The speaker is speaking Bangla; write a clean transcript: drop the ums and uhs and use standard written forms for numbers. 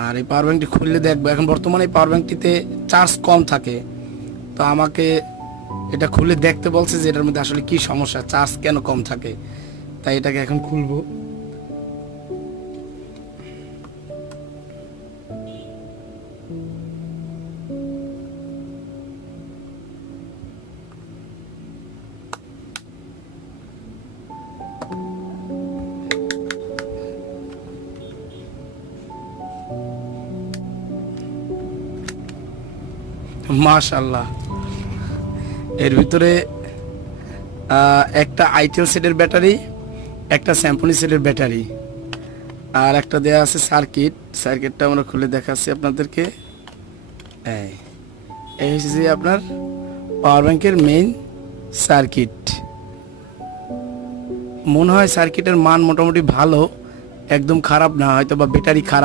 আর এই পাওয়ার ব্যাংকটি খুললে দেখবো এখন বর্তমানে এই পাওয়ার ব্যাংকটিতে চার্জ কম থাকে। তো আমাকে এটা খুলে দেখতে বলছে যে এটার মধ্যে আসলে কি সমস্যা, চার্জ কেন কম থাকে। তাই এটাকে এখন খুলবো। মাশাআল্লাহ, এর ভিতরে একটা আইটেল সেটের ব্যাটারি, একটা স্যাম্পনি সেটের ব্যাটারি, আর একটা দেয়া আছে সার্কিট। সার্কিটটা আমরা খুলে দেখাচ্ছি আপনাদেরকে। এই হচ্ছে যে আপনার পাওয়ার ব্যাংকের মেইন সার্কিট। মনে হয় সার্কিটের মান মোটামুটি ভালো, একদম খারাপ না, হয়তো বা ব্যাটারি খারাপ